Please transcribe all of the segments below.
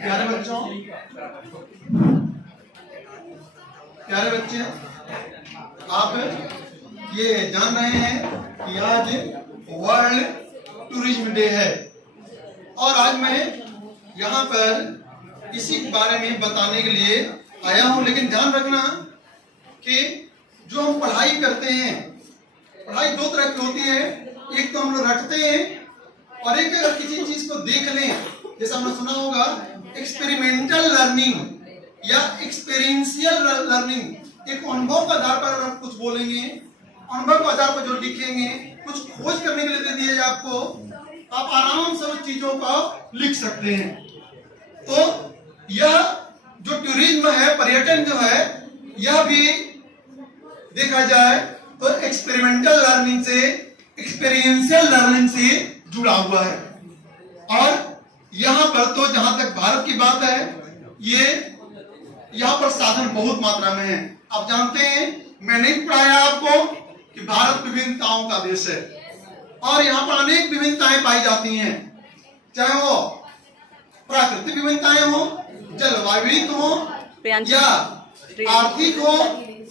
प्यारे बच्चों, प्यारे बच्चे, आप ये जान रहे हैं कि आज वर्ल्ड टूरिज्म डे है और आज मैं यहाँ पर इसी बारे में बताने के लिए आया हूँ। लेकिन ध्यान रखना कि जो हम पढ़ाई करते हैं, पढ़ाई दो तरह की होती है। एक तो हम लोग रटते हैं और एक अगर किसी चीज को देख लें, जैसा हमने सुना होगा एक्सपेरिमेंटल लर्निंग या एक्सपीरियंशियल लर्निंग। एक अनुभव के आधार पर हम कुछ बोलेंगे, अनुभव के आधार पर जो लिखेंगे, कुछ खोज करने के लिए दे दिया जाए आपको, आप आराम से उस चीजों को लिख सकते हैं। तो यह जो टूरिज्म है, पर्यटन जो है, यह भी देखा जाए तो एक्सपेरिमेंटल लर्निंग से, एक्सपीरियंशियल लर्निंग से जुड़ा हुआ है। और यहाँ पर तो जहां तक भारत की बात है, ये यहाँ पर साधन बहुत मात्रा में है। आप जानते हैं, मैंने पढ़ाया आपको कि भारत विभिन्नताओं का देश है और यहाँ पर अनेक विभिन्नताएं पाई जाती हैं, चाहे वो प्राकृतिक विभिन्नताएं हो, जलवायु हो या आर्थिक हो,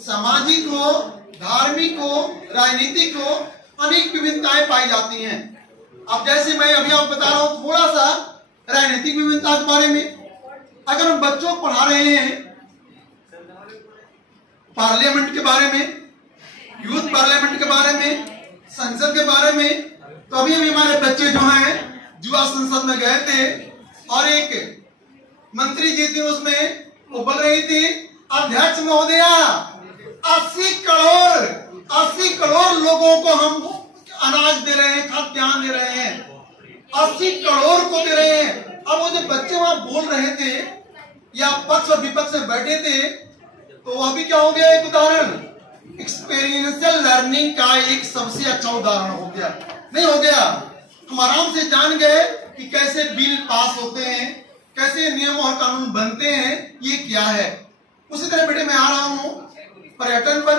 सामाजिक हो, धार्मिक हो, राजनीतिक हो, अनेक विभिन्नताएं पाई जाती हैं। अब जैसे मैं अभी आपको बता रहा हूं थोड़ा सा राजनीतिक विभिन्नता के बारे में। अगर हम बच्चों को पढ़ा रहे हैं पार्लियामेंट के बारे में, यूथ पार्लियामेंट के बारे में, संसद के बारे में, तो अभी हमारे बच्चे जो हैं युवा संसद में गए थे और एक मंत्री जी थी, उसमें वो बोल रही थी, अध्यक्ष महोदया 80 करोड़ लोगों को हम अनाज दे रहे हैं, खाद्यान्न दे रहे हैं, 80 करोड़ को दे रहे हैं। अब वो जो बच्चे वहां बोल रहे थे या पक्ष और विपक्ष में बैठे थे, तो वह भी क्या हो गया, एक उदाहरण एक्सपीरियंशियल लर्निंग का एक सबसे अच्छा उदाहरण हो गया। नहीं हो गया, हम आराम से जान गए कि कैसे बिल पास होते हैं, कैसे नियम और कानून बनते हैं, ये क्या है। उसी तरह बेटे मैं आ रहा हूं पर्यटन पर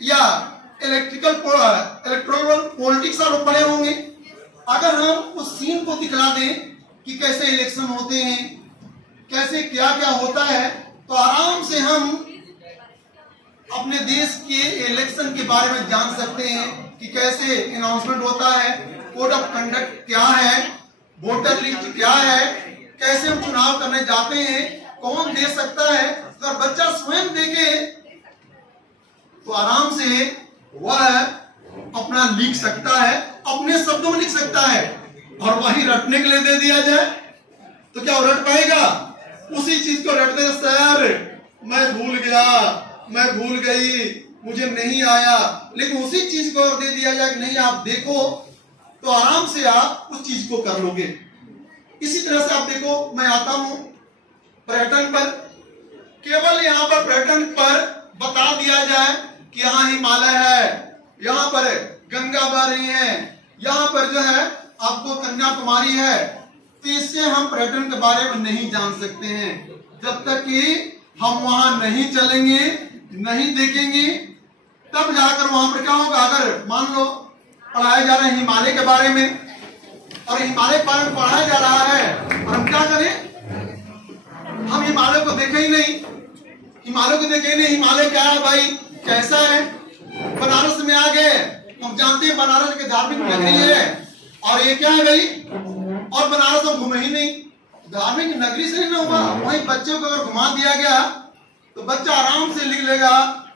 या इलेक्टोरल पॉलिटिक्स आप पढ़े होंगे। अगर हम उस सीन को दिखला दें कि कैसे इलेक्शन होते हैं, कैसे क्या क्या होता है, तो आराम से हम अपने देश के इलेक्शन के बारे में जान सकते हैं कि कैसे अनाउंसमेंट होता है, कोड ऑफ कंडक्ट क्या है, वोटर लिस्ट क्या है, कैसे हम चुनाव करने जाते हैं, कौन दे सकता है। अगर बच्चा स्वयं देखे तो आराम से वह अपना लिख सकता है, अपने शब्दों में लिख सकता है। और वही रटने के लिए दे दिया जाए तो क्या वो रट पाएगा? उसी चीज को रटते, सर मैं भूल गया, मैं भूल गई, मुझे नहीं आया। लेकिन उसी चीज को दे दिया जाए कि नहीं आप देखो, तो आराम से आप उस चीज को कर लोगे। इसी तरह से आप देखो, मैं आता हूं पर्यटन पर। केवल यहाँ पर पर्यटन पर बता दिया जाए कि यहाँ हिमालय है, यहाँ पर गंगा बह रही है, यहाँ पर जो है आपको कन्याकुमारी है, तो इससे हम पर्यटन के बारे में नहीं जान सकते हैं। जब तक कि हम वहां नहीं चलेंगे, नहीं देखेंगे, तब जाकर वहां पर क्या होगा। अगर मान लो पढ़ाया जा रहा है हिमालय के बारे में और हिमालय के बारे में पढ़ाया जा रहा है और हम क्या करें, हम हिमालय को देखे ही नहीं, हिमालय को देखे ही नहीं, हिमालय क्या है भाई, कैसा है। बनारस में आ गए, हम जानते हैं बनारस की धार्मिक नगरी है और ये क्या है भाई, और बनारस हम घूमे ही नहीं, धार्मिक नगरी से नहीं हुआ। वहीं बच्चों को अगर घुमा दिया गया तो बच्चा आराम से लिख लेगा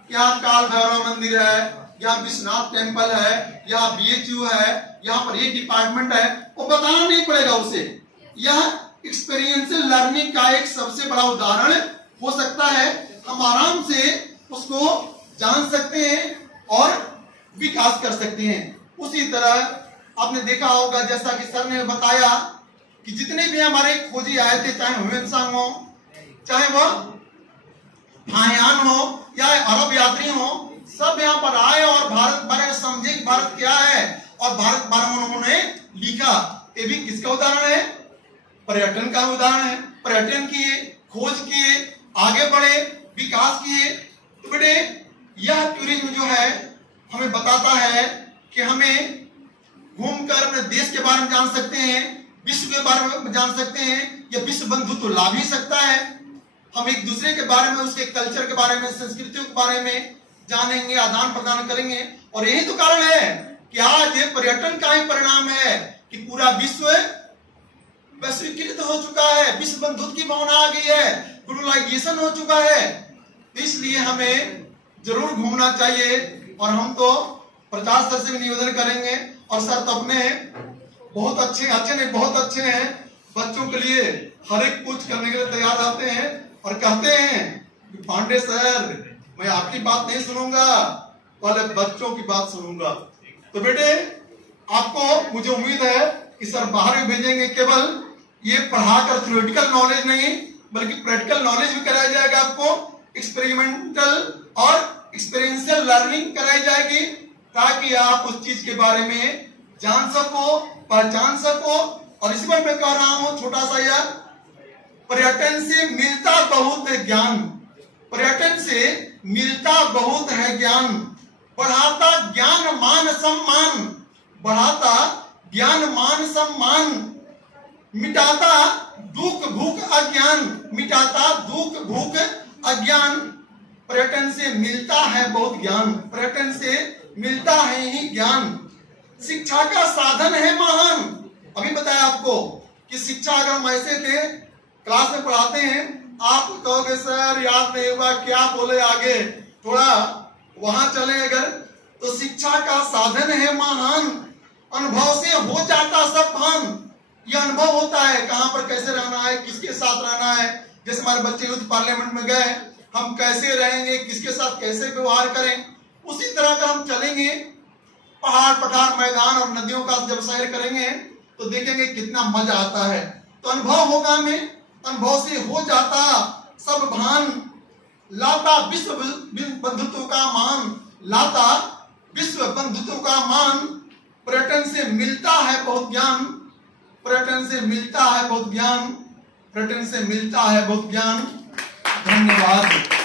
कि यहाँ काल भैरव मंदिर है, यहाँ विश्वनाथ टेम्पल है, यहाँ BHU है, यहाँ पर एक डिपार्टमेंट है, वो बताना नहीं पड़ेगा उसे। यह एक्सपीरियंशियल लर्निंग का एक सबसे बड़ा उदाहरण हो सकता है। हम आराम से उसको जान सकते हैं और विकास कर सकते हैं। उसी तरह आपने देखा होगा, जैसा कि सर ने बताया कि जितने भी हमारे खोजी आए थे, चाहे ह्यूएनसांग हो, चाहे वह हायान हो या अरब यात्री हो, सब यहाँ पर आए और भारत बारे में समझे कि भारत क्या है और भारत बारे में उन्होंने लिखा। ये भी किसका उदाहरण है, पर्यटन का उदाहरण है। पर्यटन किए, खोज किए, आगे बढ़े, विकास किए। तो बेटे यह टूरिज्म जो है हमें बताता है कि हमें घूमकर अपने देश के बारे में जान सकते हैं, विश्व के बारे में जान सकते हैं। यह विश्व बंधुत्व ला भी सकता है। हम एक दूसरे के बारे में, उसके कल्चर के बारे में, संस्कृतियों के बारे में जानेंगे, आदान प्रदान करेंगे। और यही तो कारण है कि आज ये पर्यटन का ही परिणाम है कि पूरा विश्व वैश्वीकृत हो चुका है, विश्व बंधुत्व की भावना आ गई है, ग्लोबलाइजेशन हो चुका है। इसलिए हमें जरूर घूमना चाहिए। और हम तो प्रचार सर से भी निवेदन करेंगे, और सर तो अपने बहुत अच्छे हैं, बच्चों के लिए हर एक कुछ करने के लिए तैयार रहते हैं और कहते हैं कि पांडे सर मैं आपकी बात नहीं सुनूंगा, पहले बच्चों की बात सुनूंगा। तो बेटे आपको मुझे उम्मीद है कि सर बाहर भी भेजेंगे, केवल ये पढ़ाकर थ्योरेटिकल नॉलेज नहीं बल्कि प्रैक्टिकल नॉलेज भी कराया जाएगा। आपको एक्सपेरिमेंटल और एक्सपीरियंशियल लर्निंग कराई जाएगी, ताकि आप उस चीज के बारे में जान सको, पहचान सको। और इस पर मैं कह रहा हूं छोटा सा यार, पर्यटन से मिलता बहुत है ज्ञान, पर्यटन से मिलता बहुत है ज्ञान, बढ़ाता ज्ञान मान सम्मान, बढ़ाता ज्ञान मान सम्मान, मिटाता दुख भूख अज्ञान, मिटाता दुख भूख अज्ञान। पर्यटन से मिलता है बहुत ज्ञान, पर्यटन से मिलता है ही ज्ञान। शिक्षा का साधन है महान। अभी बताया आपको कि शिक्षा अगर हम ऐसे थे, क्लास में पढ़ाते हैं, आप कहोगे सर याद नहीं हुआ, क्या बोले आगे, थोड़ा वहां चले अगर, तो शिक्षा का साधन है महान, अनुभव से हो जाता सब भान। यह अनुभव होता है कहां पर कैसे रहना है, किसके साथ रहना है। जैसे हमारे बच्चे यूथ पार्लियामेंट में गए, हम कैसे रहेंगे, किसके साथ कैसे व्यवहार करें, उसी तरह का हम चलेंगे। पहाड़ पठार मैदान और नदियों का जब सैर करेंगे तो देखेंगे कितना मजा आता है। तो अनुभव होगा हमें, अनुभव से हो जाता सब भान, लाता विश्व बंधुत्व का मान, लाता विश्व बंधुत्व का मान। पर्यटन से मिलता है बहुत ज्ञान, पर्यटन से मिलता है बहुत ज्ञान, पर्यटन से मिलता है बहुत ज्ञान। धन्यवाद।